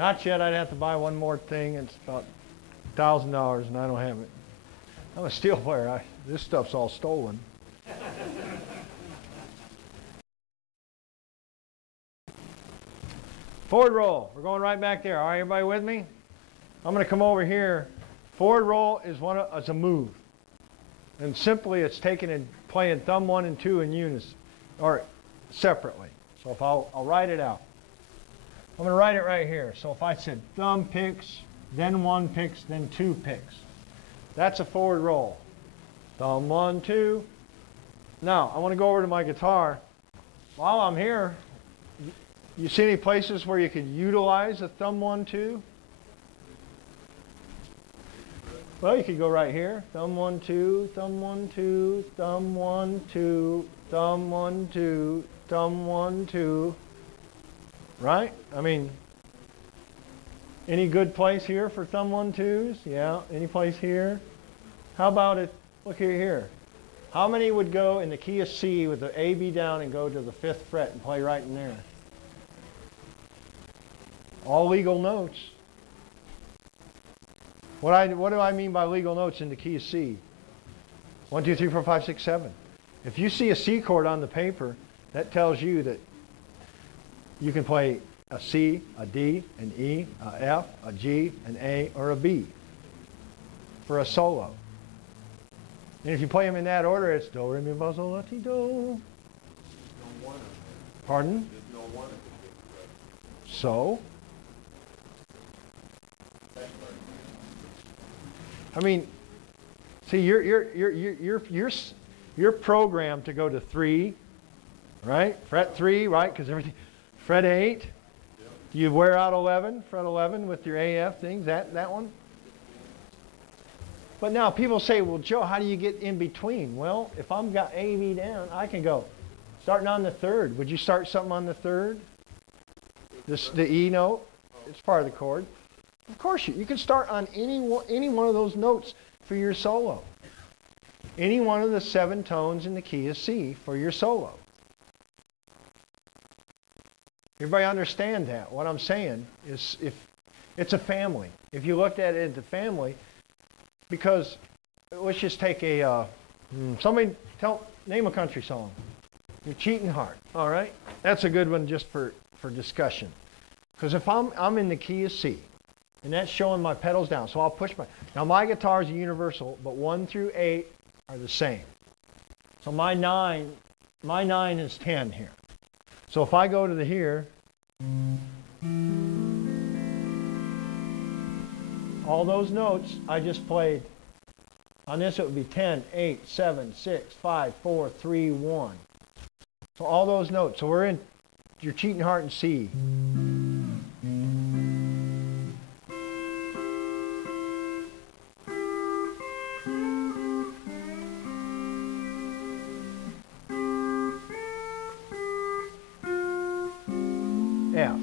Not yet. I'd have to buy one more thing. It's about $1,000 and I don't have it. I'm a steel player. This stuff's all stolen. Forward roll. We're going right back there. All right, everybody with me? I'm going to come over here. Forward roll is a move. And simply it's taking and playing thumb 1 and 2 in unison, or separately. So if I'll write it out. I'm going to write it right here. So if I said thumb picks, then 1 picks, then 2 picks. That's a forward roll. Thumb 1, 2. Now, I want to go over to my guitar. While I'm here, you see any places where you could utilize a thumb 1, 2? Well, you could go right here. Thumb 1, 2, thumb 1, 2, thumb 1, 2, thumb 1, 2, thumb 1, 2. Right? I mean, any good place here for thumb 1, 2s? Yeah. Any place here? How about it? Look here. How many would go in the key of C with the A, B down and go to the 5th fret and play right in there? All legal notes. What do I mean by legal notes in the key of C? 1, 2, 3, 4, 5, 6, 7. If you see a C chord on the paper, that tells you that you can play a C, a D, an E, a F, a G, an A, or a B for a solo. And if you play them in that order, it's do, re, mi, fa, sol, la, ti, do. Pardon? There's no one. So? I mean, see, you're programmed to go to 3, right? Fret 3, right? Because everything. Fret 8. You wear out 11, fret 11 with your AF things. That one. But now people say, well, Joe, how do you get in between? Well, if I've got A, B down, I can go starting on the 3rd. Would you start something on the 3rd? The E note. It's part of the chord. Of course, you can start on any one of those notes for your solo. Any one of the 7 tones in the key of C for your solo. Everybody understand that? What I'm saying is, if it's a family. If you looked at it as a family, because let's just take a somebody name a country song. Your Cheating Heart. All right, that's a good one just for discussion. Because if I'm in the key of C. And that's showing my pedals down. So I'll push now my guitar is a universal, but 1 through 8 are the same. So my 9 is 10 here. So if I go to the here, all those notes I just played, on this it would be 10, 8, 7, 6, 5, 4, 3, 1. So all those notes. So we're in your Cheating Heart in C. F.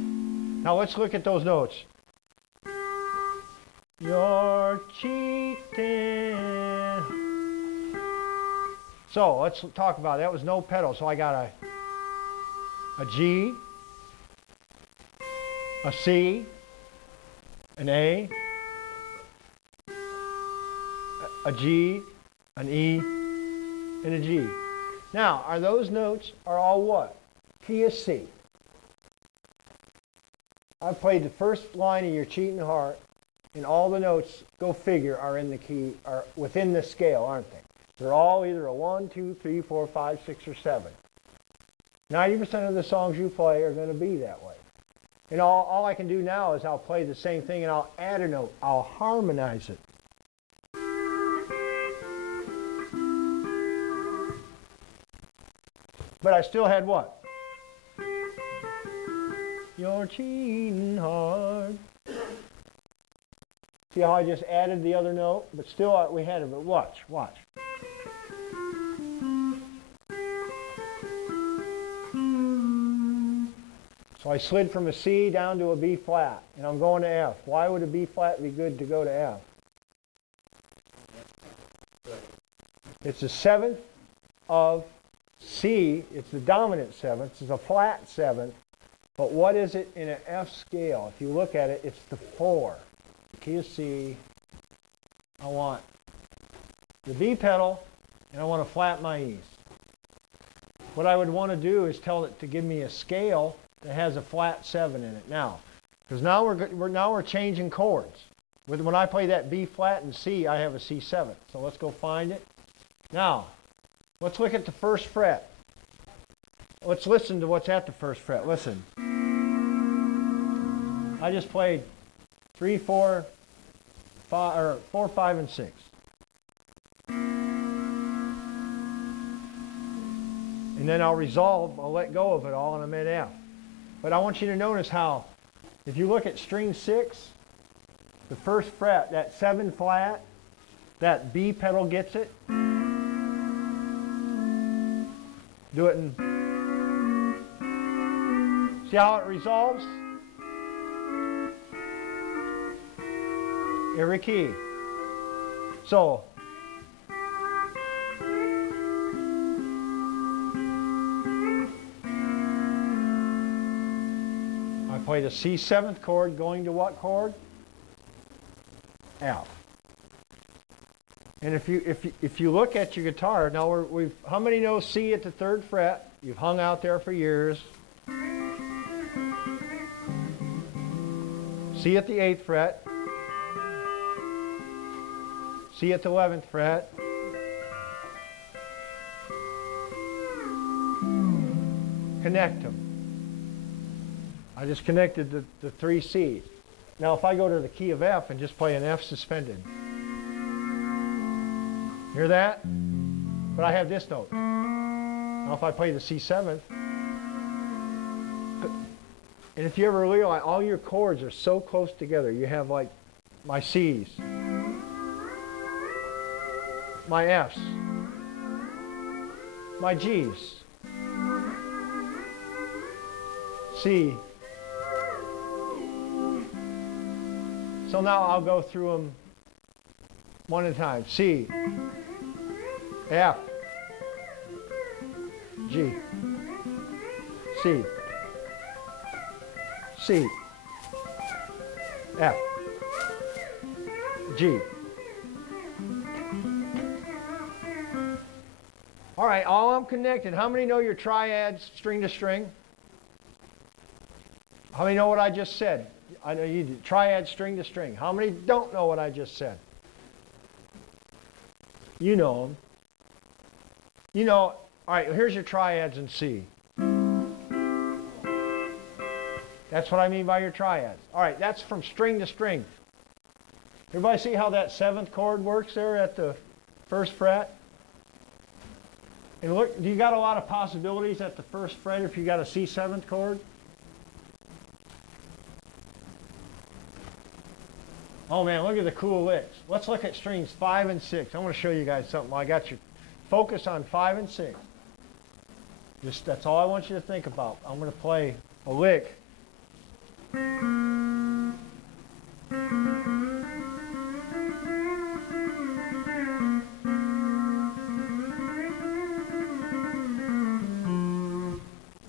Now let's look at those notes. You're cheating. So let's talk about it. That was no pedal. So I got a G, a C, an A, a G, an E, and a G. Now, are those notes all what? Key of C. I played the first line of your Cheating Heart, and all the notes, go figure, are in the key, are within the scale, aren't they? They're all either a 1, 2, 3, 4, 5, 6, or 7. 90% of the songs you play are going to be that way. And all I can do now is I'll play the same thing and I'll add a note. I'll harmonize it. But I still had what? Your cheating heart. See how I just added the other note? But still we had it, but watch. So I slid from a C down to a B flat, and I'm going to F. Why would a B flat be good to go to F? It's the 7th of C. It's the dominant 7th. It's a flat 7th But what is it in an F scale? If you look at it, it's the 4. Key of C. I want the B pedal, and I want to flat my E's. What I would want to do is tell it to give me a scale that has a flat 7 in it now. Because now we're changing chords. When I play that B flat and C, I have a C7. So let's go find it. Now, let's look at the first fret. Let's listen to what's at the first fret. Listen. I just played 3, 4, 5, or 4, 5, and 6. And then I'll resolve, I'll let go of it all, and I'm at F. But I want you to notice how, if you look at string 6, the first fret, that 7 flat, that B pedal gets it. Do it in. See how it resolves? Every key. So, I play the C7th chord going to what chord? F. And if you look at your guitar, now how many know C at the 3rd fret? You've hung out there for years. C at the 8th fret. C at the 11th fret. Connect them. I just connected the 3 C's. Now if I go to the key of F and just play an F suspended. Hear that? But I have this note. Now if I play the C7th, and if you ever realize all your chords are so close together, you have like my C's, my F's, my G's, C. So now I'll go through them one at a time. C, F, G, C, C, F, G. All right, all I'm connected. How many know your triads string to string? How many know what I just said? I know you do. Triad string to string. How many don't know what I just said? You know them. You know, all right, here's your triads in C. That's what I mean by your triads. All right, that's from string to string. Everybody see how that 7th chord works there at the 1st fret? And look, do you got a lot of possibilities at the 1st fret if you got a C7th chord? Oh man, look at the cool licks. Let's look at strings 5 and 6. I want to show you guys something. I got you. Focus on 5 and 6. That's all I want you to think about. I'm going to play a lick.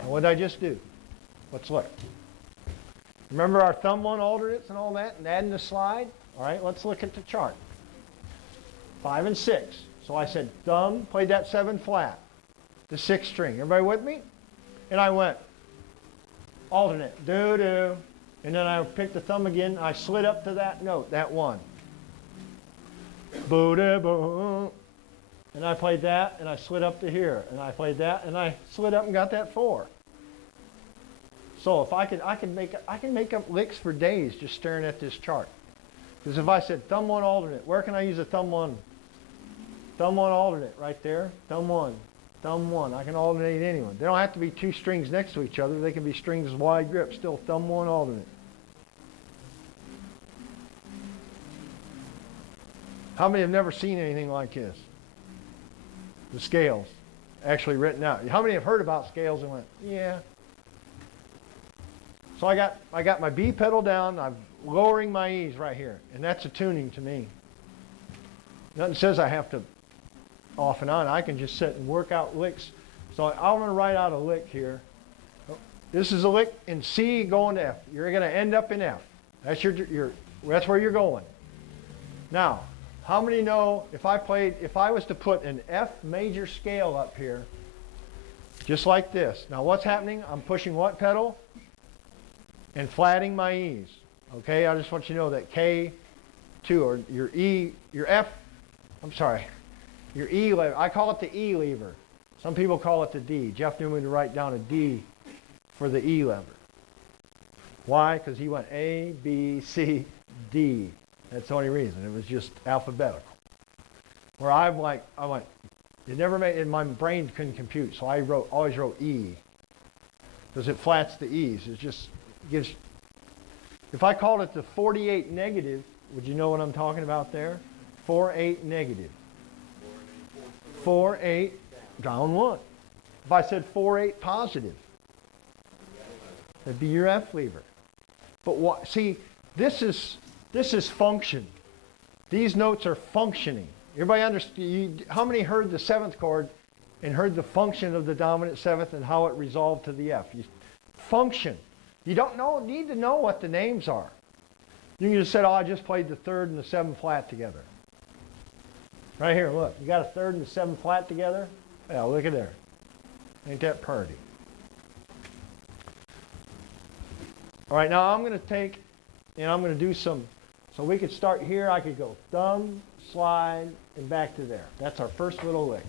What did I just do? Let's look. Remember our thumb 1 alternates and all that, and adding the slide? All right, let's look at the chart. 5 and 6. So I said thumb, played that 7 flat, the 6th string. Everybody with me? And I went alternate, do-do. And then I picked the thumb again, I slid up to that note, that 1. Boo-da-boo. And I played that, and I slid up to here. And I played that, and I slid up and got that 4. So if I can make up licks for days just staring at this chart. Because if I said thumb 1 alternate, where can I use a thumb 1? Thumb 1 alternate right there. Thumb 1, thumb 1. I can alternate anyone. They don't have to be 2 strings next to each other. They can be strings wide grip. Still thumb 1 alternate. How many have never seen anything like this? The scales actually written out. How many have heard about scales and went, yeah. So I got my B pedal down, I'm lowering my E's right here, and that's a tuning to me. Nothing says I have to off and on. I can just sit and work out licks. So I'm going to write out a lick here. This is a lick in C going to F. You're going to end up in F. That's that's where you're going. Now, how many know if I was to put an F major scale up here, just like this. Now what's happening? I'm pushing what pedal? And flatting my E's. Okay, I just want you to know that K2 or your E, your E lever, I call it the E lever. Some people call it the D. Jeff knew me to write down a D for the E lever. Why? Because he went A, B, C, D. That's the only reason. It was just alphabetical. Where I went, it never made, and my brain couldn't compute, so I always wrote E. Because it flats the E's. It just gives, if I called it the 48 negative, would you know what I'm talking about there? 4-8 negative. 4-8 down 1. If I said 4-8 positive, that'd be your F lever. But what? See, this is function. These notes are functioning. Everybody understand? How many heard the 7th chord and heard the function of the dominant 7th and how it resolved to the F? Function. You don't need to know what the names are. You can just say, oh, I just played the 3rd and the 7th flat together. Right here, look. You got a 3rd and the 7th flat together? Yeah, look at there. Ain't that pretty? All right, now I'm going to take, and I'm going to do some, so we could start here. I could go thumb, slide, and back to there. That's our first little lick.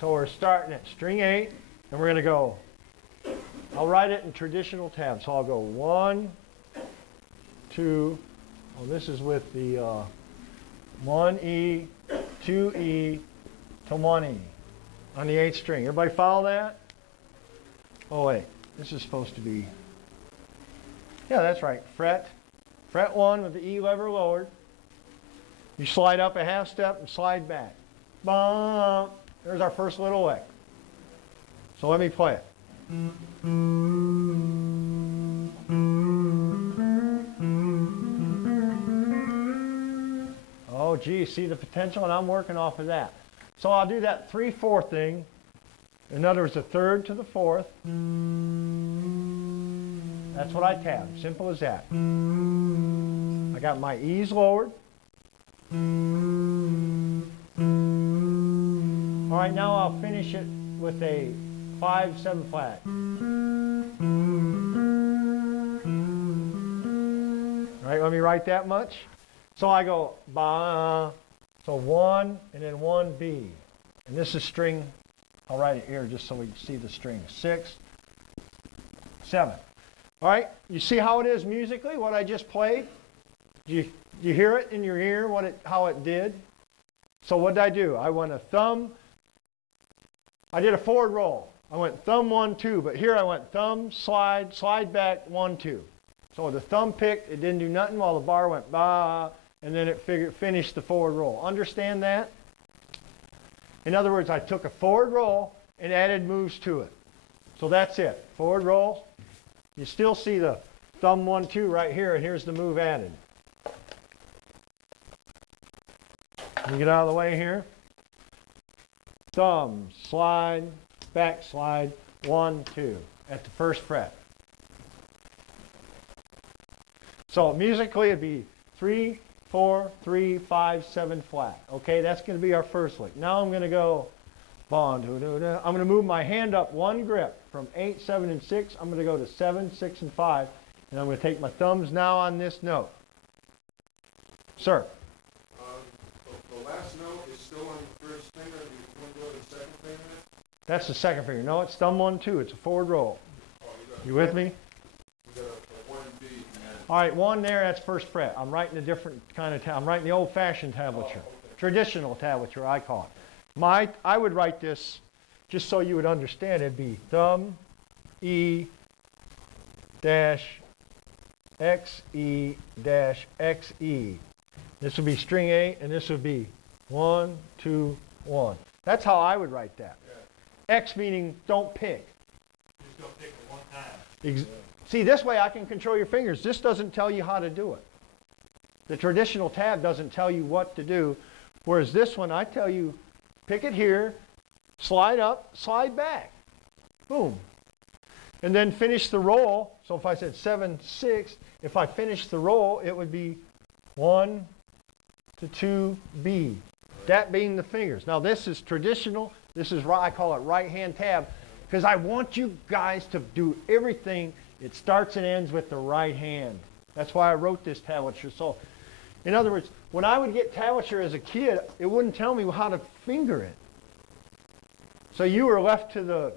So we're starting at string 8, and we're going to go, I'll write it in traditional tabs. So I'll go 1, 2, well this is with the 1E, 2E to 1E on the 8th string. Everybody follow that? Oh wait, this is supposed to be, yeah, that's right. Fret 1 with the E lever lowered. You slide up a half step and slide back. Bum. There's our first little lick. So let me play it. Oh gee, see the potential? And I'm working off of that. So I'll do that 3/4 thing. In other words, a 3rd to the 4th. That's what I tab. Simple as that. I got my E's lowered. All right, now I'll finish it with a 5/7 flat. All right, let me write that much. So I go ba. So 1 and then 1B. And this is string, I'll write it here just so we can see the string. 6, 7. All right, you see how it is musically, what I just played? Do you hear it in your ear, how it did? So what did I do? I went a thumb, I did a forward roll. I went thumb 1, 2, but here I went thumb, slide, slide back, 1, 2. So the thumb picked, it didn't do nothing while the bar went ba, and then it finished the forward roll. Understand that? In other words, I took a forward roll and added moves to it. So that's it. Forward roll. You still see the thumb 1, 2 right here, and here's the move added. Let me get out of the way here. Thumb, slide, back slide, 1, 2 at the 1st fret. So musically it'd be 3, 4, 3, 5, 7 flat. Okay, that's going to be our first lick. Now I'm going to go, I'm going to move my hand up 1 grip from 8, 7, and 6. I'm going to go to 7, 6, and 5. And I'm going to take my thumbs now on this note. Sir? The last note is still on the 1st finger. You want to go to the 2nd finger? That's the 2nd finger. No, it's thumb 1, 2. It's a forward roll. Oh, you with me? You got a 1B. All right, 1 there, that's 1st fret. I'm writing a different kind of I'm writing the old-fashioned tablature. Oh, okay. Traditional tablature, I call it. I would write this, just so you would understand, it'd be thumb, E, dash, X, E, dash, X, E. This would be string 8, and this would be 1, 2, 1. That's how I would write that. Yeah. X meaning don't pick. Just don't pick it one time. See, this way I can control your fingers. This doesn't tell you how to do it. The traditional tab doesn't tell you what to do, whereas this one, I tell you, pick it here, slide up, slide back. Boom. and then finish the roll. So if I said 7, 6, if I finish the roll, it would be 1 to 2, B. That being the fingers. Now this is traditional. This is, I call it right-hand tab, because I want you guys to do everything. It starts and ends with the right hand. That's why I wrote this tablature. So, in other words, when I would get tablature as a kid, it wouldn't tell me how to finger it. So you were left to the,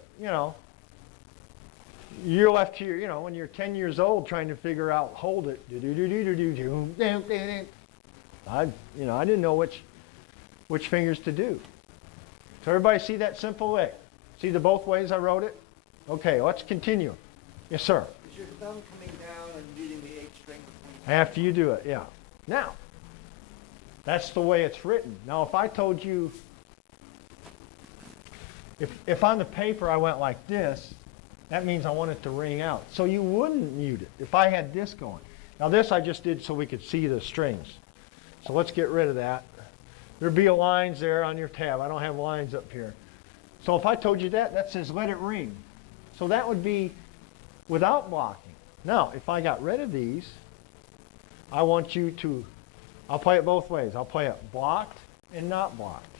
you're left to your, when you're 10 years old trying to figure out, hold it. I didn't know which fingers to do. So everybody see that simple lick? See the both ways I wrote it? Okay, let's continue. Yes, sir. Is your thumb coming down and meeting the 8th string between? After you do it, yeah. Now, that's the way it's written. Now, if I told you, if on the paper I went like this, that means I want it to ring out. So you wouldn't mute it if I had this going. Now this I just did so we could see the strings. So let's get rid of that. There'd be lines there on your tab. I don't have lines up here. So if I told you that, that says let it ring. So that would be without blocking. Now, if I got rid of these, I want you to, I'll play it both ways. I'll play it blocked and not blocked.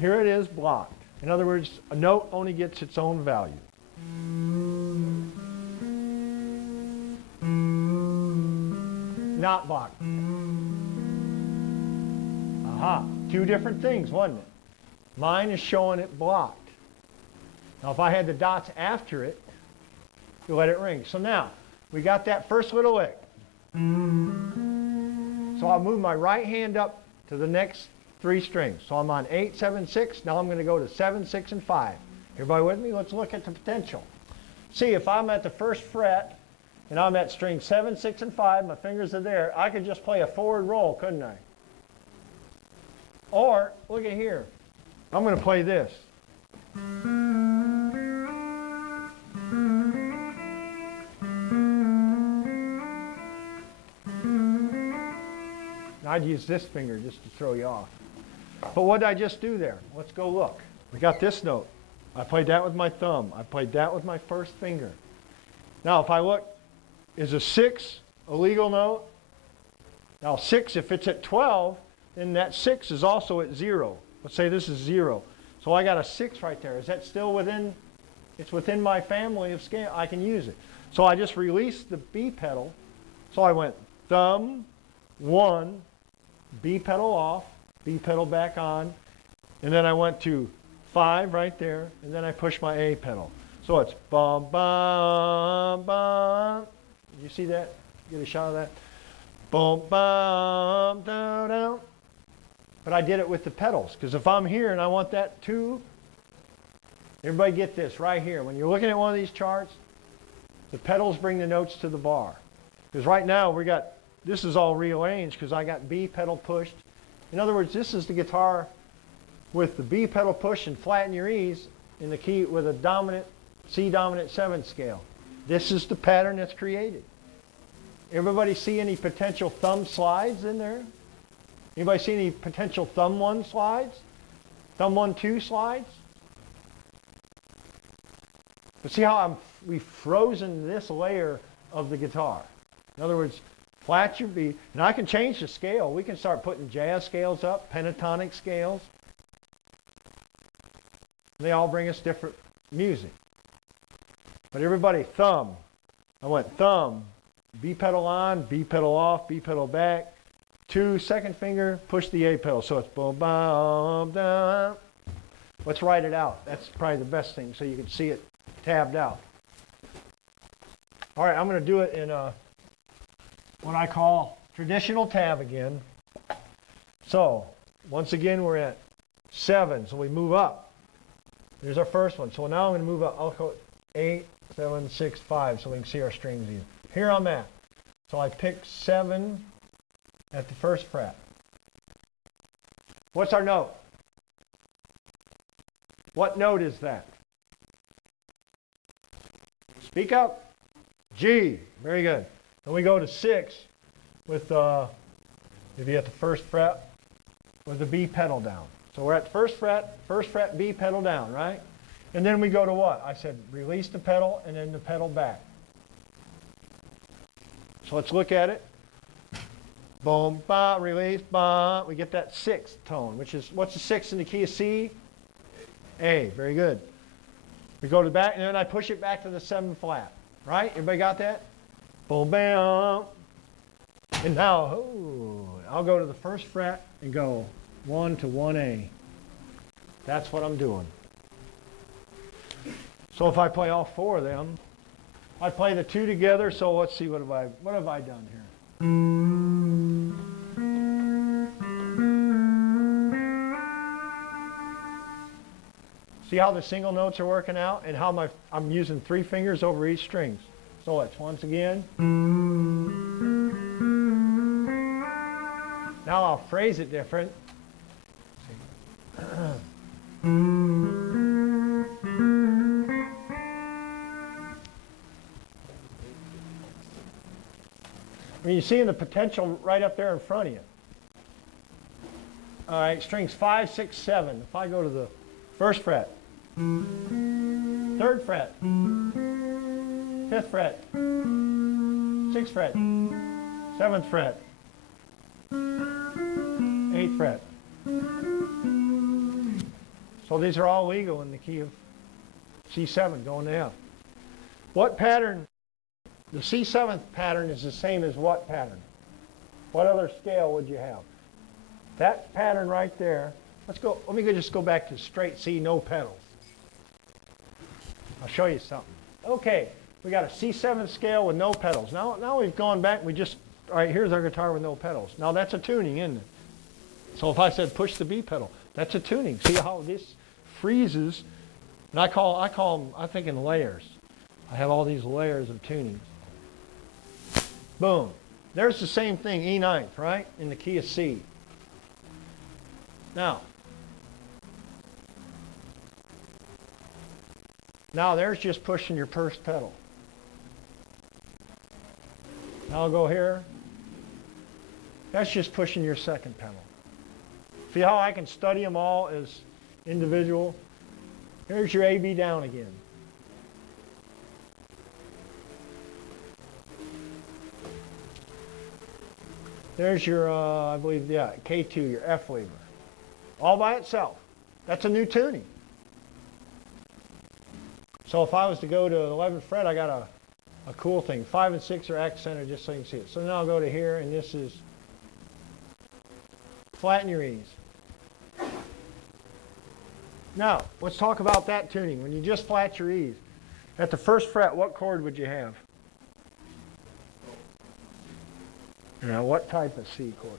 Here it is, blocked. In other words, a note only gets its own value. Not blocked. Aha, two different things, wasn't it? Mine is showing it blocked. Now if I had the dots after it, you let it ring. So now, we got that first little lick. So I'll move my right hand up to the next 3 strings. So I'm on 8, 7, 6. Now I'm going to go to 7, 6, and 5. Everybody with me? Let's look at the potential. See, if I'm at the first fret, and I'm at string 7, 6, and 5, my fingers are there, I could just play a forward roll, couldn't I? Or, look at here. I'm going to play this. I'd use this finger just to throw you off. But what did I just do there? Let's go look. We got this note. I played that with my thumb. I played that with my first finger. Now if I look, is a 6 a legal note? Now 6, if it's at 12, then that 6 is also at 0. Let's say this is 0. So I got a 6 right there. Is that still within, it's within my family of scale, I can use it. So I just released the B pedal. So I went thumb, 1, B pedal off, B pedal back on, and then I went to 5 right there, and then I pushed my A pedal. So it's bum, bum, bum. Did you see that? Get a shot of that? Boom, bum, down, down. But I did it with the pedals, because if I'm here and I want that 2, everybody get this right here. When you're looking at one of these charts, the pedals bring the notes to the bar. Because right now we got, this is all rearranged because I got B pedal pushed. In other words, this is the guitar with the B pedal push and flatten your E's in the key with a dominant, C dominant 7 scale. This is the pattern that's created. Everybody see any potential thumb slides in there? Anybody see any potential thumb 1 slides? Thumb 1, 2 slides? But see how we've frozen this layer of the guitar. In other words, flat your B, and I can change the scale. We can start putting jazz scales up, pentatonic scales. They all bring us different music. But everybody, thumb. I went thumb, B pedal on, B pedal off, B pedal back. 2, second finger, push the A pedal. So it's boom, bum, down. Let's write it out. That's probably the best thing so you can see it tabbed out. All right, I'm going to do it in what I call traditional tab again. So once again, we're at 7, so we move up. There's our first one. So now I'm going to move up. I'll go 8, 7, 6, 5, so we can see our strings here. Here I'm at. So I pick 7 at the first fret. What's our note? What note is that? Speak up. G. Very good. Then we go to 6 with maybe at the first fret with the B pedal down. So we're at the first fret, B pedal down, right? And then we go to what? I said release the pedal and then the pedal back. So let's look at it. Boom, ba, release, ba. We get that sixth tone, which is, what's the sixth in the key of C? A, very good. We go to the back, and then I push it back to the 7 flat. Right? Everybody got that? Boom, bam. And now, ooh, I'll go to the first fret and go 1 to 1A. That's what I'm doing. So if I play all 4 of them, I play the 2 together, so let's see, what have I done here? See how the single notes are working out and how I'm using 3 fingers over each string. So let's once again. Now I'll phrase it different. I mean, you're seeing the potential right up there in front of you. All right, strings 5, 6, 7. If I go to the first fret, 3rd fret, 5th fret, 6th fret, 7th fret, 8th fret. So these are all legal in the key of C7 going to F. What pattern? The C7th pattern is the same as what pattern? What other scale would you have? That pattern right there. Let me just go back to straight C, no pedals. I'll show you something. Okay, we got a C7 scale with no pedals. Now we've gone back, all right, here's our guitar with no pedals. Now that's a tuning, isn't it? So if I said push the B pedal, that's a tuning. See how this freezes? And I think in layers. I have all these layers of tunings. Boom. There's the same thing, E ninth, right? In the key of C. Now there's just pushing your first pedal. Now I'll go here. That's just pushing your second pedal. See how I can study them all as individual? Here's your A, B down again. There's your, I believe, yeah, K2, your F lever. All by itself. That's a new tuning. So if I was to go to the 11th fret, I got a cool thing. 5 and 6 are accented just so you can see it. So now I'll go to here, and this is flatten your E's. Now, let's talk about that tuning. When you just flat your E's, at the first fret, what chord would you have? Now, what type of C chord?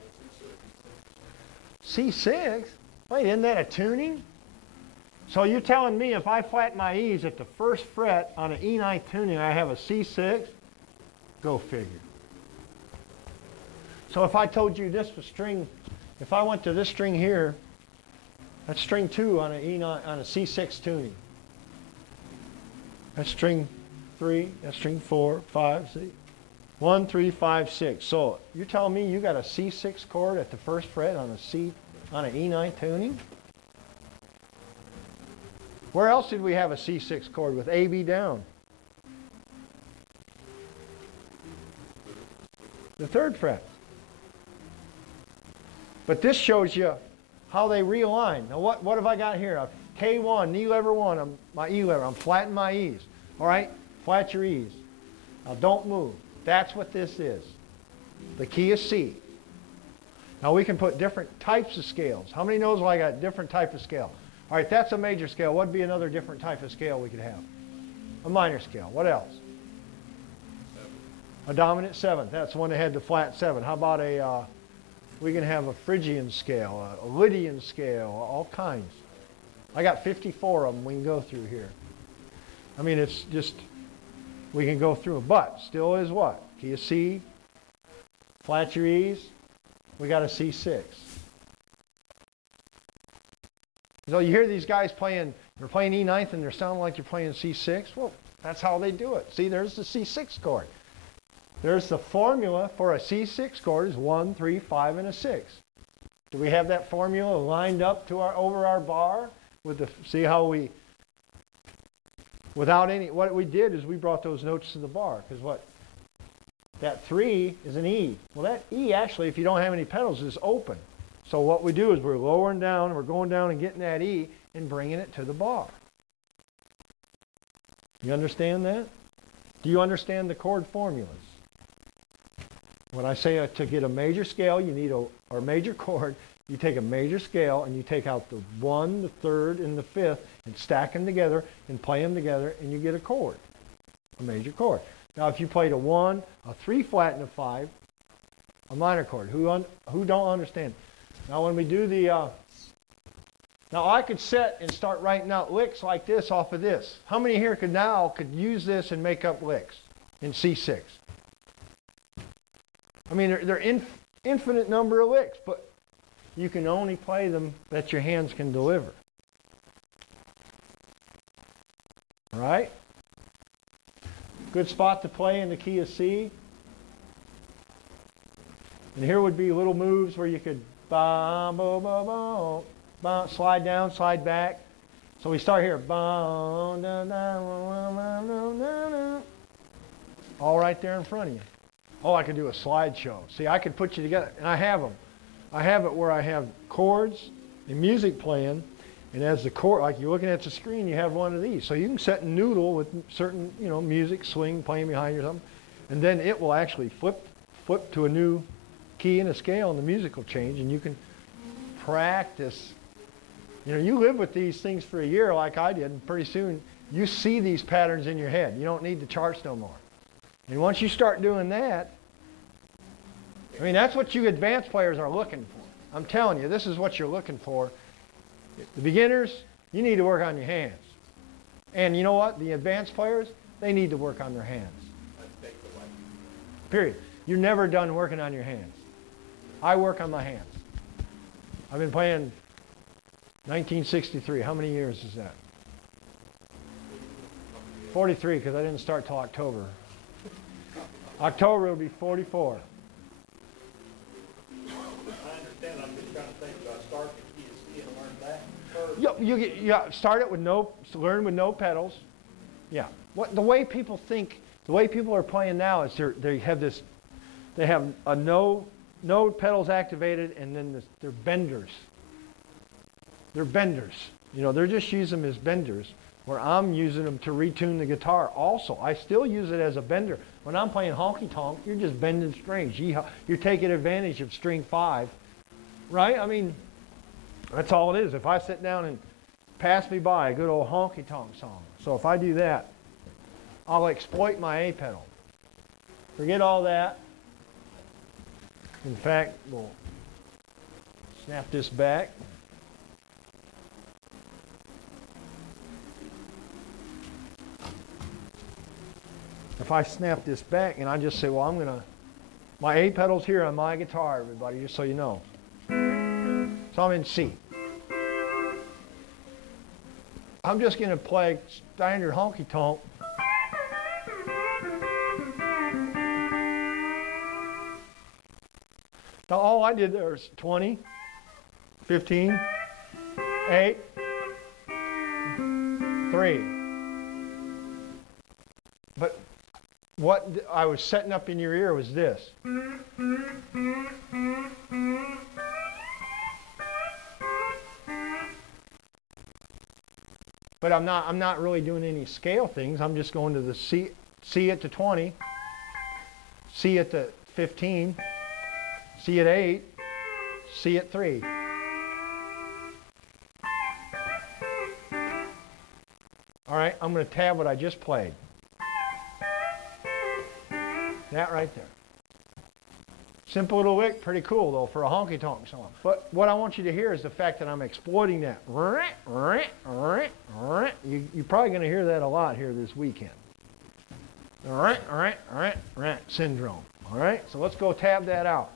C6? Wait, isn't that a tuning? So you're telling me if I flatten my E's at the first fret on an E9 tuning, I have a C6? Go figure. So if I told you this was string, if I went to this string here, that's string 2 on an E9 on a C6 tuning. That's string 3, that's string 4, 5, see? 1, 3, 5, 6. So you're telling me you got a C6 chord at the first fret on an E9 tuning? Where else did we have a C6 chord with A, B down? The 3rd fret. But this shows you how they realign. Now what have I got here? A K1, knee lever 1, my E lever. I'm flattening my E's. All right? Flat your E's. Now don't move. That's what this is. The key is C. Now we can put different types of scales. How many knows I got different type of scale? All right, that's a major scale. What would be another different type of scale we could have? A minor scale. What else? A dominant 7th. That's the one that had the flat 7. How about we can have a Phrygian scale, a Lydian scale, all kinds. I got 54 of them we can go through here. I mean, it's just, we can go through them. But still is what? Key of C, flat your E's, we got a C6. So you hear these guys playing, they're playing E9th and they're sounding like you're playing C6. Well, that's how they do it. See, there's the C6 chord. There's the formula for a C6 chord is 1, 3, 5, and a 6. Do we have that formula lined up to over our bar? With the, see how we without any, what we did is we brought those notes to the bar, because what? That 3 is an E. Well, that E actually, if you don't have any pedals, is open. So what we do is we're lowering down, we're going down and getting that E and bringing it to the bar. You understand that? Do you understand the chord formulas? When I say to get a major scale, you need or major chord, you take a major scale and you take out the 1, the 3rd, and the 5th and stack them together and play them together and you get a chord, a major chord. Now if you played a 1, a 3 flat, and a 5, a minor chord, who don't understand? Now when we do the, now I could sit and start writing out licks like this off of this. How many here could use this and make up licks in C6? I mean, they're infinite number of licks, but you can only play them that your hands can deliver. All right? Good spot to play in the key of C. And here would be little moves where you could slide down, slide back. So we start here. All right there in front of you. Oh, I could do a slideshow. See, I could put you together, and I have them. I have it where I have chords and music playing, and as the chord, like you're looking at the screen, you have one of these. So you can set and noodle with certain, music, swing playing behind you or something, and then it will actually flip to a new key and a scale, and the music will change, and you can practice. You live with these things for a year like I did, and pretty soon you see these patterns in your head. You don't need the charts no more. And once you start doing that, I mean, that's what you advanced players are looking for. I'm telling you, this is what you're looking for. The beginners, you need to work on your hands. And you know what? The advanced players, they need to work on their hands. Period. You're never done working on your hands. I work on my hands. I've been playing 1963. How many years is that? 43, because I didn't start till October. October will be 44. I understand. I'm just trying to think about starting the key of C and learn that first. You start it with learn with no pedals. Yeah. The way people think, the way people are playing now is they have a no pedals activated, and then they're benders. They're benders. They're just using them as benders, where I'm using them to retune the guitar also. I still use it as a bender. When I'm playing honky tonk, you're just bending strings. You're taking advantage of string 5, right? I mean, that's all it is. If I sit down and pass me by a good old honky tonk song. So if I do that, I'll exploit my A pedal. Forget all that. In fact, we'll snap this back. If I snap this back and I just say, well, my A pedal's here on my guitar, everybody, just so you know. So I'm in C. I'm just going to play standard honky tonk. Now all I did there was 20, 15, 8, 3. But what I was setting up in your ear was this. But I'm not really doing any scale things. I'm just going to the C at the 20, C at the 15, C at 8, C at 3. All right, I'm going to tab what I just played. That right there. Simple little lick, pretty cool though for a honky tonk song. But what I want you to hear is the fact that I'm exploiting that. You're probably going to hear that a lot here this weekend. Syndrome. All right, so let's go tab that out.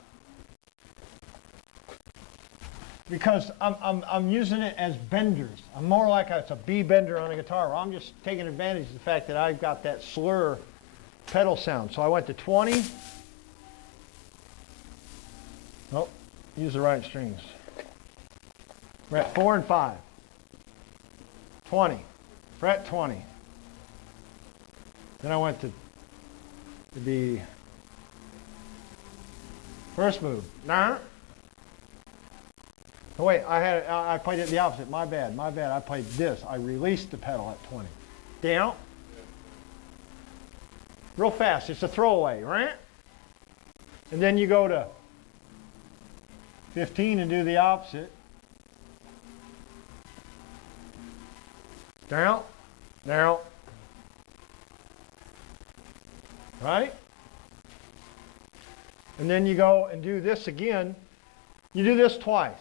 Because I'm using it as benders. I'm more like it's a B bender on a guitar, where I'm just taking advantage of the fact that I've got that slur pedal sound. So I went to 20. Nope, use the right strings. We're at 4 and 5. 20, fret 20. Then I went to the first move. Nah. Oh wait, I played it the opposite. My bad. I played this. I released the pedal at 20. Down. Real fast. It's a throwaway, right? And then you go to 15 and do the opposite. Down, down. Right? And then you go and do this again. You do this twice.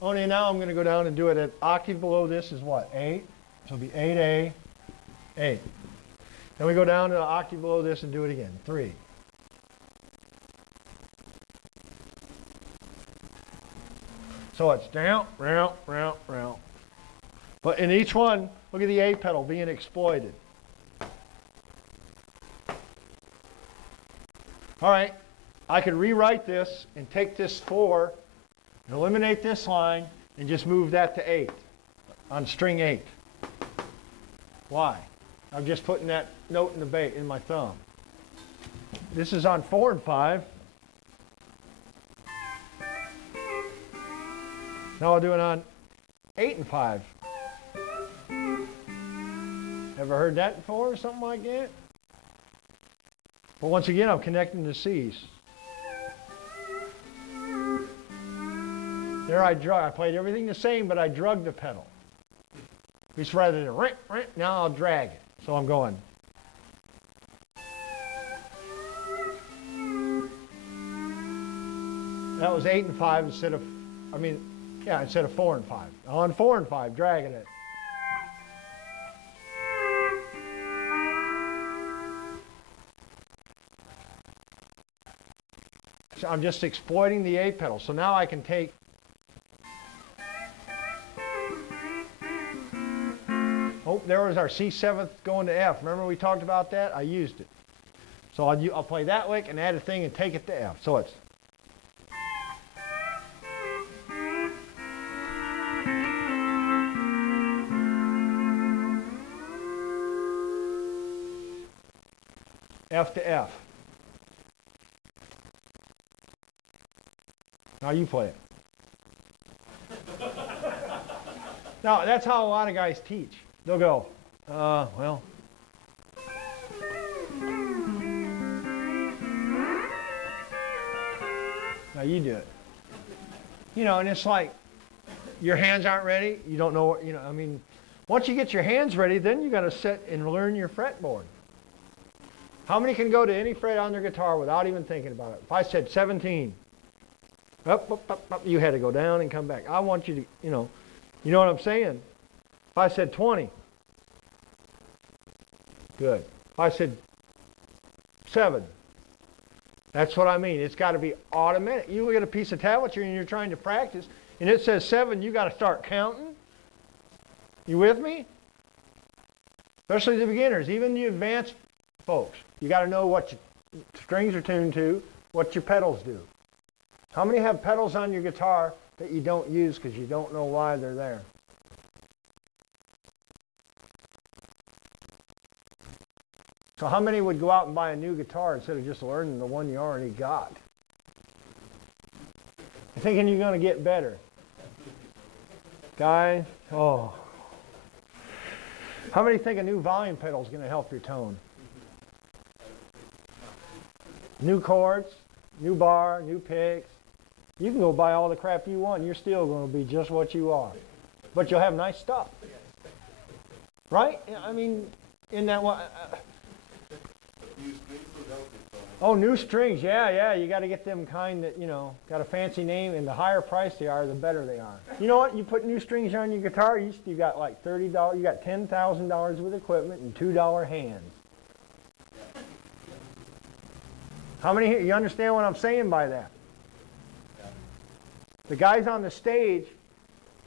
Only now I'm going to go down and do it at octave below this is what? 8. So it'll be 8A, 8. Then we go down to the octave below this and do it again. 3. So it's down, round, round, round. But in each one, look at the A pedal being exploited. All right, I could rewrite this and take this 4 and eliminate this line and just move that to 8 on string 8. Why? I'm just putting that note in my thumb. This is on 4 and 5. Now I'll do it on 8 and 5. Ever heard that before or something like that? But once again, I'm connecting the C's. There I played everything the same, but I drug the pedal. Just rather than rint, rint, now I'll drag it. So I'm going. That was 8 and 5 instead of, instead of 4 and 5. On 4 and 5, dragging it. So I'm just exploiting the A pedal. So now I can take there was our C7th going to F. Remember we talked about that? I used it. So I'll play that lick and add a thing and take it to F. So it's F to F. Now you play it. Now that's how a lot of guys teach. They'll go, well. Now you do it. And it's like your hands aren't ready. You don't know, once you get your hands ready, then you got to sit and learn your fretboard. How many can go to any fret on their guitar without even thinking about it? If I said 17, up, you had to go down and come back. I want you to, you know what I'm saying? If I said 20, good. If I said 7, that's what I mean. It's got to be automatic. You look at a piece of tablature and you're trying to practice, and it says 7, you got to start counting. You with me? Especially the beginners, even the advanced folks. You got to know what your strings are tuned to, what your pedals do. How many have pedals on your guitar that you don't use because you don't know why they're there? So how many would go out and buy a new guitar instead of just learning the one you already got? You're thinking you're going to get better. Guys, oh. How many think a new volume pedal is going to help your tone? New chords, new bar, new picks. You can go buy all the crap you want. You're still going to be just what you are. But you'll have nice stuff. Right? I mean, in that one. Oh, new strings. Yeah. You got to get them kind that, got a fancy name, and the higher price they are, the better they are. You know what? You put new strings on your guitar, you got like $30, you got $10,000 with equipment and $2 hands. How many here, you understand what I'm saying by that? The guys on the stage,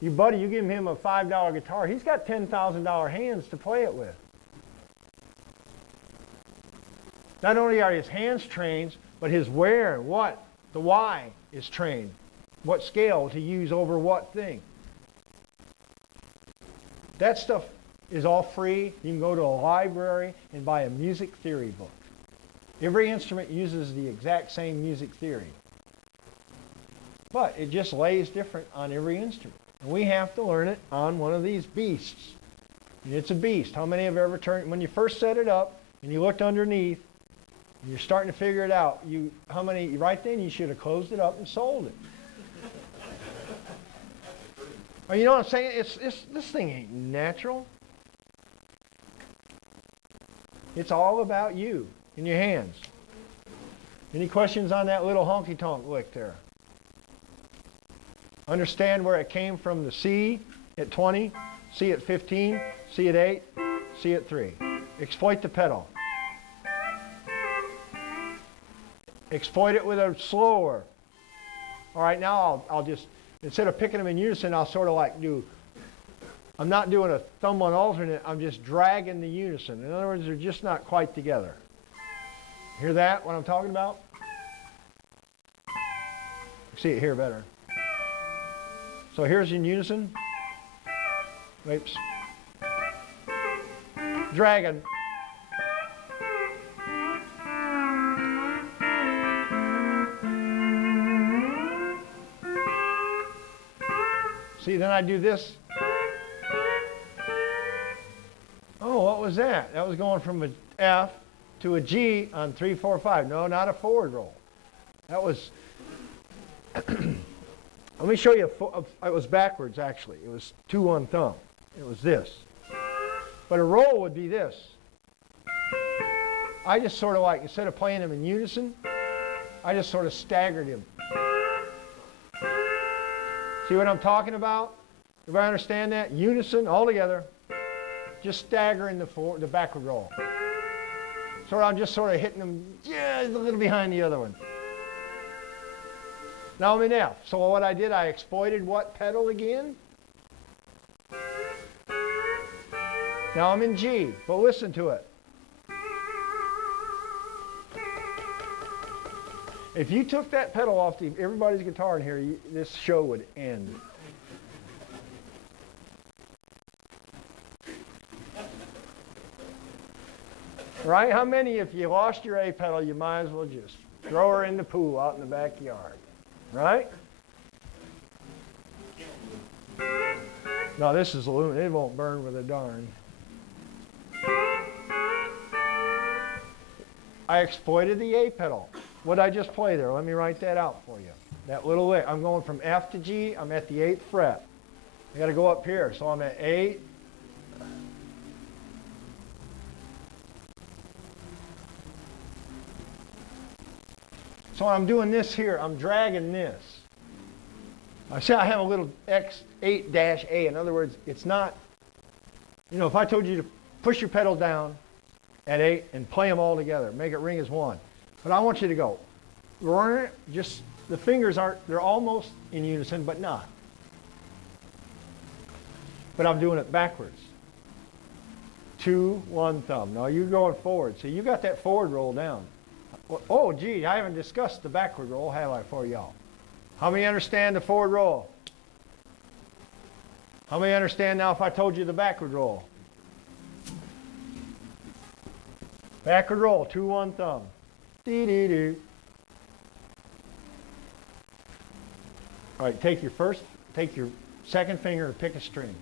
you give him a $5 guitar, he's got $10,000 hands to play it with. Not only are his hands trained, but his where, what, the why is trained. What scale to use over what thing. That stuff is all free. You can go to a library and buy a music theory book. Every instrument uses the exact same music theory. But it just lays different on every instrument. And we have to learn it on one of these beasts. And it's a beast. How many have ever turned, when you first set it up and you looked underneath and you're starting to figure it out, how many, right then you should have closed it up and sold it. Oh, you know what I'm saying? This thing ain't natural. It's all about you in your hands. Any questions on that little honky-tonk lick there? Understand where it came from, the C at 20, C at 15, C at 8, C at 3. Exploit the pedal. Exploit it with a slower. All right, now I'll just, instead of picking them in unison, I'll sort of like I'm not doing a thumb on alternate, I'm just dragging the unison. In other words, they're just not quite together. Hear that, what I'm talking about? See it here better. So here's in unison. Oops. Dragon. See, then I do this. Oh, what was that? That was going from an F to a G on 3, 4, 5. No, not a forward roll. That was, let me show you, it was backwards actually. It was 2 on thumb. It was this. But a roll would be this. I just sort of like, instead of playing them in unison, I just sort of staggered him. See what I'm talking about? Everybody understand that? Unison, all together. Just staggering the backward roll. So I'm just sort of hitting them just a little behind the other one. Now I'm in F. So what I did, I exploited what pedal again? Now I'm in G, but listen to it. If you took that pedal off everybody's guitar in here, this show would end. Right? How many, if you lost your A pedal, you might as well just throw her in the pool out in the backyard? Right? No, this is aluminum. It won't burn with a darn. I exploited the A pedal. What did I just play there? Let me write that out for you. That little lick. I'm going from F to G. I'm at the 8th fret. I got to go up here. So I'm at 8. So I'm doing this here. I'm dragging this. I say I have a little X8-A. In other words, it's not, you know, if I told you to push your pedal down at 8 and play them all together, make it ring as one. But I want you to go, just, the fingers aren't, they're almost in unison, but not. But I'm doing it backwards. 2, 1 thumb. Now you're going forward. So you got that forward roll down. Oh, gee, I haven't discussed the backward roll, have I, for y'all? How many understand the forward roll? How many understand now if I told you the backward roll? Backward roll, 2, 1 thumb. Dee-dee-dee. All right, take your second finger and pick a string.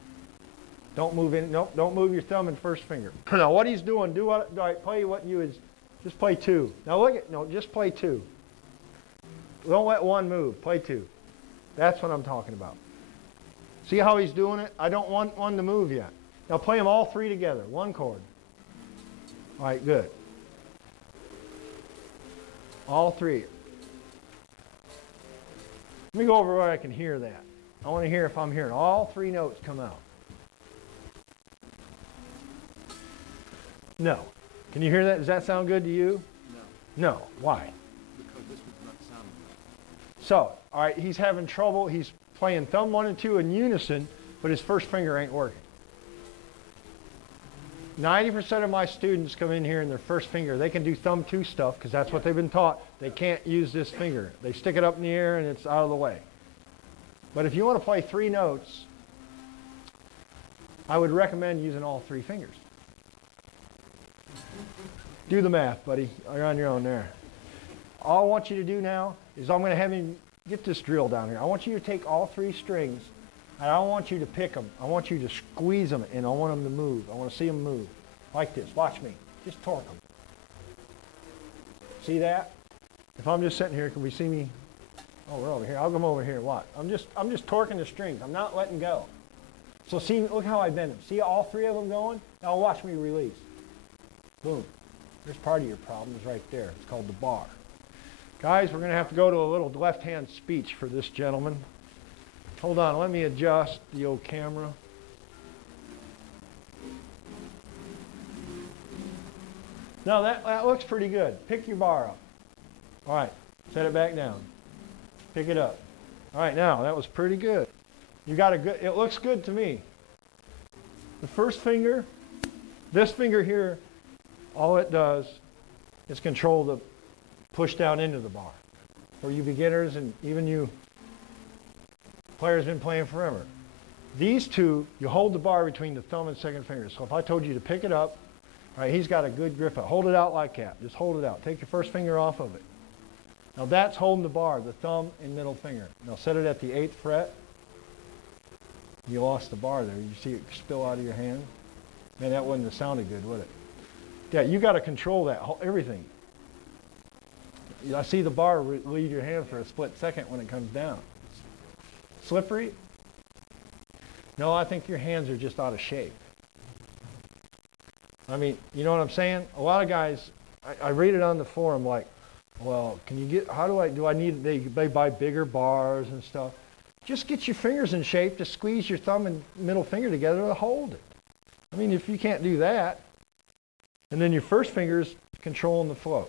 Don't move in, nope, don't move your thumb and first finger. Now what he's doing, play what you is, just play 2. Now look at, no, just play 2. Don't let 1 move, play 2. That's what I'm talking about. See how he's doing it? I don't want 1 to move yet. Now play them all 3 together, 1 chord. All right, good. All 3. Let me go over where I can hear that. I want to hear if I'm hearing all 3 notes come out. No. Can you hear that? Does that sound good to you? No. No. Why? Because this would not sound right. So, all right, he's having trouble. He's playing thumb 1 and 2 in unison, but his first finger ain't working. 90% of my students come in here and their first finger, they can do thumb 2 stuff because that's what they've been taught. They can't use this finger. They stick it up in the air and it's out of the way. But if you want to play 3 notes, I would recommend using all 3 fingers. Do the math, buddy. You're on your own there. All I want you to do now is I'm going to have you get this drill down here. I want you to take all 3 strings, and I don't want you to pick them. I want you to squeeze them, and I want them to move. I want to see them move. Like this. Watch me. Just torque them. See that? If I'm just sitting here, can we see me? Oh, we're over here. I'll come over here. Watch. I'm just torquing the strings. I'm not letting go. So see, look how I bend them. See all 3 of them going? Now watch me release. Boom. There's part of your problem is right there. It's called the bar. Guys, we're going to have to go to a little left-hand speech for this gentleman. Hold on, let me adjust the old camera. Now that looks pretty good. Pick your bar up. All right, set it back down. Pick it up. All right, now that was pretty good. You got a good, it looks good to me. The first finger, this finger here, all it does is control the push down into the bar. For you beginners and even you players been playing forever. These 2, you hold the bar between the thumb and second finger. So if I told you to pick it up, all right, he's got a good grip. Hold it out like that. Just hold it out. Take your first finger off of it. Now that's holding the bar, the thumb and middle finger. Now set it at the 8th fret. You lost the bar there. You see it spill out of your hand? Man, that wouldn't have sounded good, would it? Yeah, you got to control that, everything. I see the bar leave your hand for a split second when it comes down. Slippery? No, I think your hands are just out of shape. I mean, you know what I'm saying? A lot of guys, I read it on the forum like, well, can you get, do I need, they buy bigger bars and stuff. Just get your fingers in shape to squeeze your thumb and middle finger together to hold it. I mean, if you can't do that, and then your first finger's controlling the flow.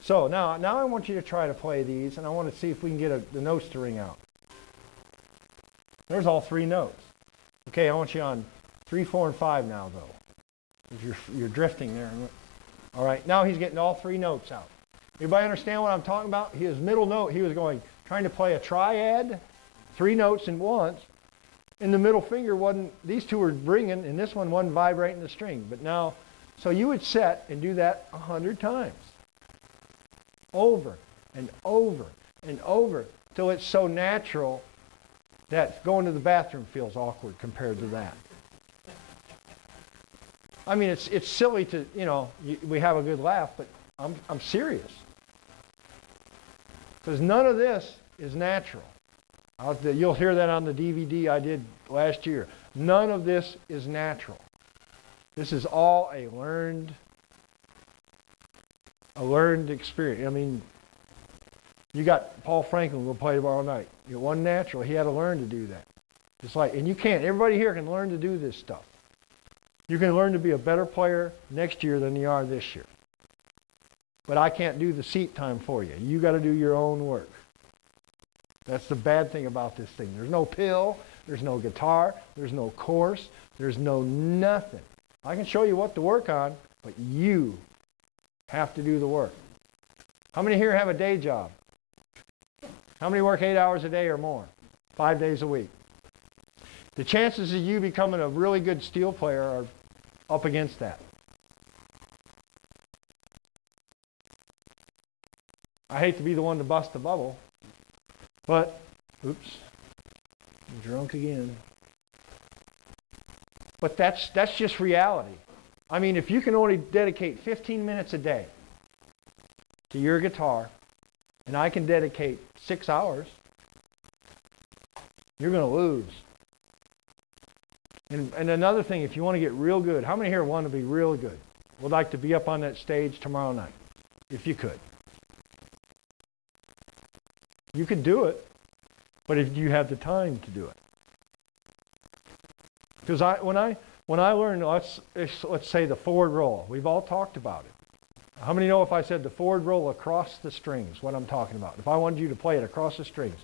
So now I want you to try to play these, and I want to see if we can get the notes to ring out. There's all 3 notes. Okay, I want you on 3, 4, and 5 now, though. You're drifting there. All right, now he's getting all 3 notes out. Everybody understand what I'm talking about? His middle note, he was trying to play a triad, 3 notes in once, and the middle finger wasn't, these 2 were ringing, and this one wasn't vibrating the string. But now, so you would set and do that 100 times. Over and over and over till it's so natural that going to the bathroom feels awkward compared to that. I mean, it's silly to, you know, we have a good laugh, but I'm serious. Because none of this is natural. You'll hear that on the DVD I did last year. None of this is natural. This is all a learned experience. I mean, you got Paul Franklin who played all night. It wasn't natural. He had to learn to do that. It's like, and you can't. Everybody here can learn to do this stuff. You can learn to be a better player next year than you are this year. But I can't do the seat time for you. You got to do your own work. That's the bad thing about this thing. There's no pill. There's no guitar. There's no course. There's no nothing. I can show you what to work on, but you have to do the work. How many here have a day job? How many work 8 hours a day or more? 5 days a week. The chances of you becoming a really good steel player are up against that. I hate to be the one to bust the bubble, but, oops, I'm drunk again. But that's just reality. I mean, if you can only dedicate 15 minutes a day to your guitar, and I can dedicate 6 hours, you're going to lose. And another thing, if you want to get real good, how many here want to be real good? Would like to be up on that stage tomorrow night, if you could. You could do it, but if you have the time to do it. Because when I learned, let's say the forward roll, we've all talked about it. How many know if I said the forward roll across the strings, what I'm talking about? If I wanted you to play it across the strings,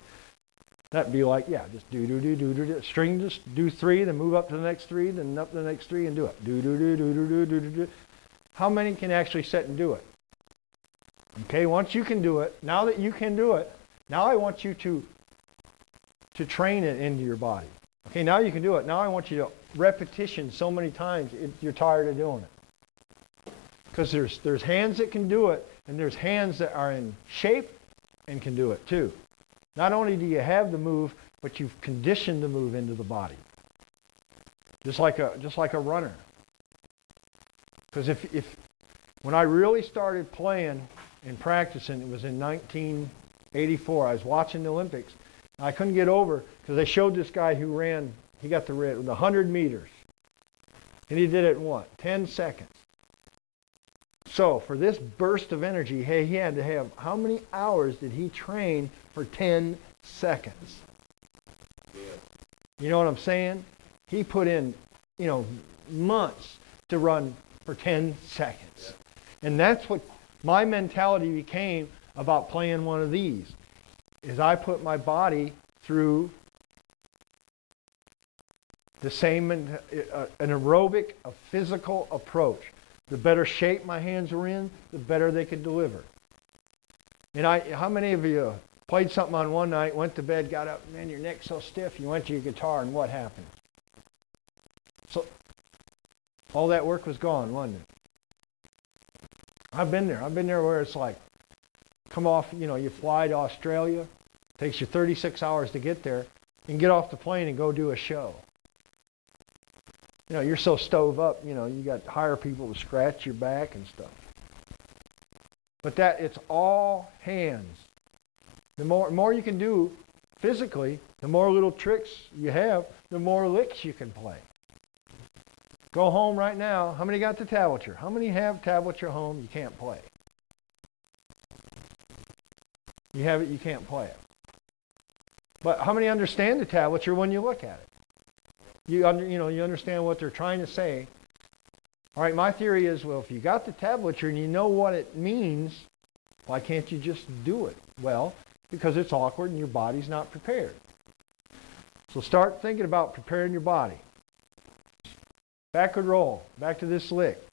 that'd be like, yeah, just do. String, just do 3, then move up to the next 3, then up to the next 3 and do it. Do. How many can actually sit and do it? Okay, once you can do it, now that you can do it, now I want you to train it into your body. Okay, now you can do it. Now I want you to repetition so many times you're tired of doing it. Because there's hands that can do it, and there's hands that are in shape and can do it too. Not only do you have the move, but you've conditioned the move into the body. Just like a runner. Because when I really started playing and practicing, it was in 1984. I was watching the Olympics. I couldn't get over because they showed this guy who ran, he got the 100 meters. And he did it in what? 10 seconds. So for this burst of energy, hey, he had to have, how many hours did he train for 10 seconds? Yeah. You know what I'm saying? He put in, months to run for 10 seconds. Yeah. And that's what my mentality became about playing one of these, is I put my body through the same, an aerobic, a physical approach. The better shape my hands were in, the better they could deliver. And how many of you played something on one night, went to bed, got up, man, your neck's so stiff, you went to your guitar, and what happened? So all that work was gone, wasn't it? I've been there. I've been there where it's like, come off, you fly to Australia, takes you 36 hours to get there, and get off the plane and go do a show. You're so stove up, you got to hire people to scratch your back and stuff. But it's all hands. The more you can do physically, the more little tricks you have, the more licks you can play. Go home right now. How many got the tablature? How many have tablature home you can't play? You have it, you can't play it. But how many understand the tablature when you look at it? You understand what they're trying to say. All right, my theory is, well, if you got the tablature and you know what it means, why can't you just do it? Well, because it's awkward and your body's not prepared. So start thinking about preparing your body. Backward roll, back to this lick.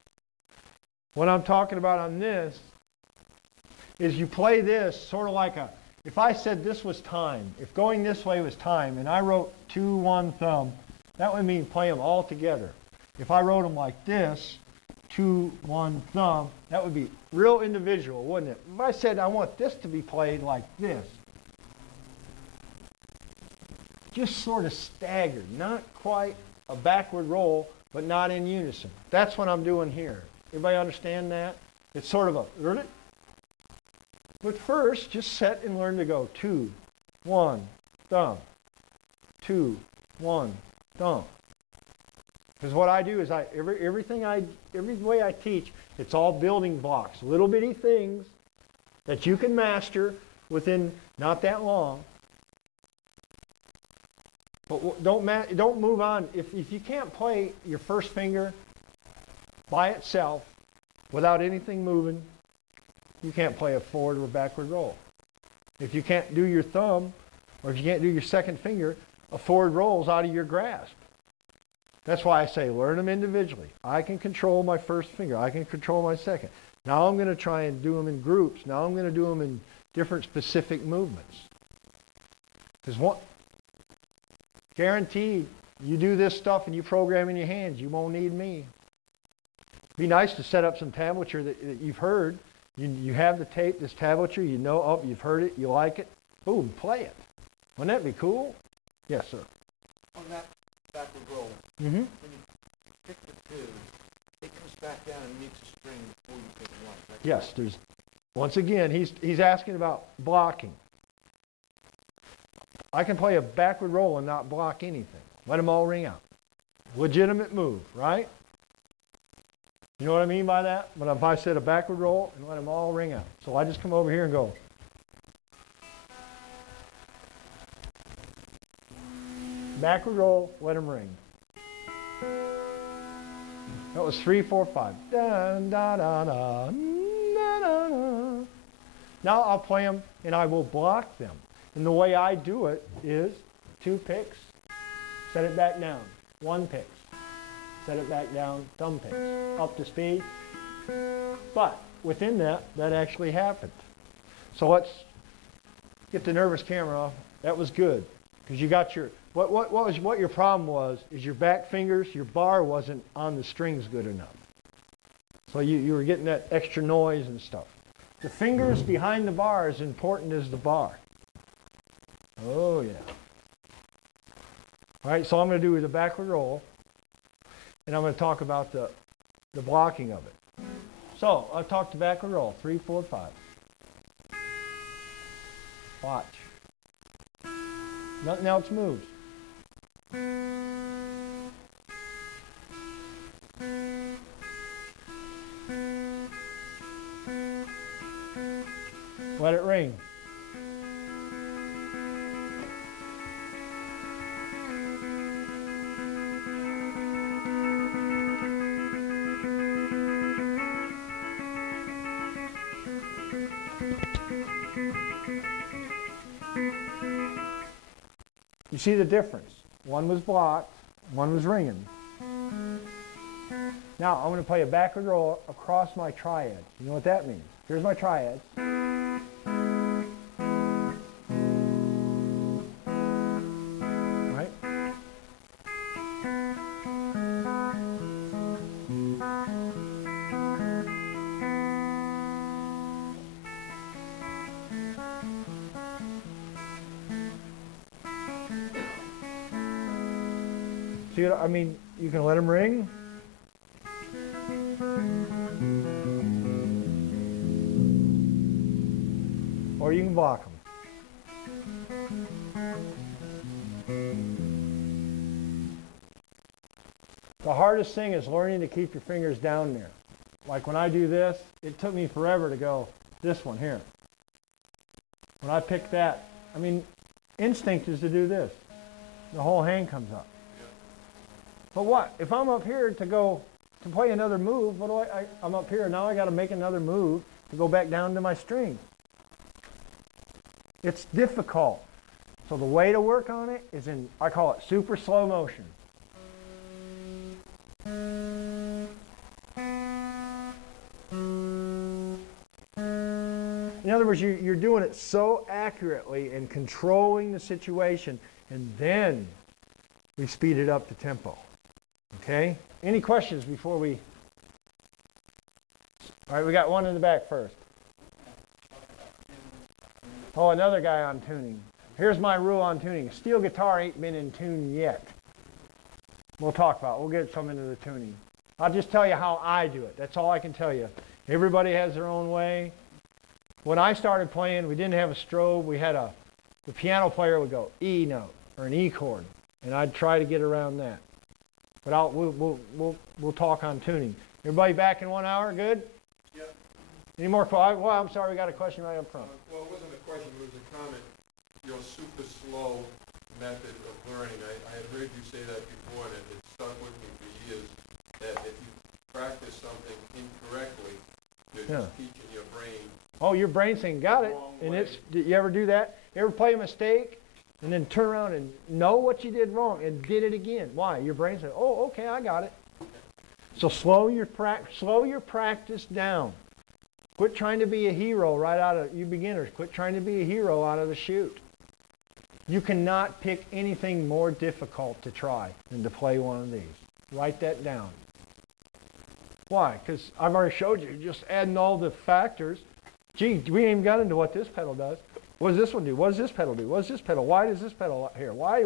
What I'm talking about on this is you play this sort of like if I said this was time, if going this way was time, and I wrote 2, 1, thumb, that would mean play them all together. If I wrote them like this, 2, 1, thumb, that would be real individual, wouldn't it? If I said I want this to be played like this, just sort of staggered, not quite a backward roll, but not in unison. That's what I'm doing here. Everybody understand that? It's sort of a, but first, just set and learn to go 2, 1, thumb, 2, 1, thumb. Because what I do is every way I teach, it's all building blocks, little bitty things that you can master within not that long. But don't move on. If you can't play your first finger by itself without anything moving, you can't play a forward or backward roll. If you can't do your thumb, or if you can't do your second finger, a forward roll is out of your grasp. That's why I say learn them individually. I can control my first finger. I can control my second. Now I'm going to try and do them in groups. Now I'm going to do them in different specific movements. Because guaranteed, you do this stuff and you program in your hands, you won't need me. It'd be nice to set up some tablature that you've heard. You have the tape, this tablature, you've heard it, you like it. Boom, play it. Wouldn't that be cool? Yes, sir. On that backward roll, Mm-hmm. when you pick the 2, it comes back down and meets the string before you pick 1. Right? Yes, once again, he's asking about blocking. I can play a backward roll and not block anything. Let them all ring out. Legitimate move, right? You know what I mean by that? But if I said a backward roll and let them all ring out. So I just come over here and go. Backward roll, let them ring. That was 3, 4, 5. Da, da, da, da, da, da, da. Now I'll play them and I will block them. And the way I do it is 2 picks, set it back down. 1 pick, set it back down, thumb picks, up to speed. But within that actually happened. So let's get the nervous camera off. That was good. Because you got What your problem was is your back fingers, your bar wasn't on the strings good enough. So you were getting that extra noise and stuff. The fingers behind the bar is important as the bar. Oh yeah. All right, so I'm going to do the backward roll, and I'm going to talk about the blocking of it. So I'll talk the backward roll, 3, 4, 5. Watch. Nothing else moves. Let it ring. You see the difference? One was blocked, one was ringing. Now I'm going to play a backward roll across my triads. You know what that means? Here's my triads. Right? See what I mean? You can let them ring. Or you can block them. The hardest thing is learning to keep your fingers down there. Like when I do this, it took me forever to go this one here. When I pick that, I mean, instinct is to do this. The whole hand comes up. But what? If I'm up here to play another move, what do I'm up here, now I got to make another move to go back down to my string. It's difficult. So the way to work on it is in, I call it super slow motion. In other words, you're doing it so accurately and controlling the situation, and then we speed it up to tempo. Okay? Any questions before we... All right, we got one in the back first. Oh, another guy on tuning. Here's my rule on tuning. A steel guitar ain't been in tune yet. We'll talk about it. We'll get some into the tuning. I'll just tell you how I do it. That's all I can tell you. Everybody has their own way. When I started playing, we didn't have a strobe. We had the piano player would go E note or an E chord, and I'd try to get around that. But we'll talk on tuning. Everybody back in 1 hour? Good? Yep. Any more questions? Well, I'm sorry, we got a question right up front. Well, it wasn't a question, it was a comment. Your super slow method of learning, I had heard you say that before, and it stuck with me for years, that if you practice something incorrectly, you're just teaching your brain. Oh, your brain's saying, got it. And did you ever do that? You ever play a mistake and then turn around and know what you did wrong and did it again? Why? Your brain said, oh, okay, I got it. So slow your practice down. Quit trying to be a hero right out of, you beginners, quit trying to be a hero out of the chute. You cannot pick anything more difficult to try than to play one of these. Write that down. Why? Because I've already showed you, just adding all the factors. Gee, we ain't even got into what this pedal does. What does this one do? What does this pedal do? What does this pedal? Why does this pedal here? Why?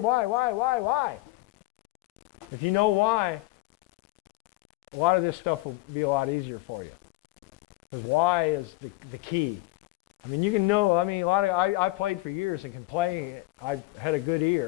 If you know why, a lot of this stuff will be a lot easier for you. Because why is the key. I mean, you can know, I mean, I played for years and can play. I had a good ear.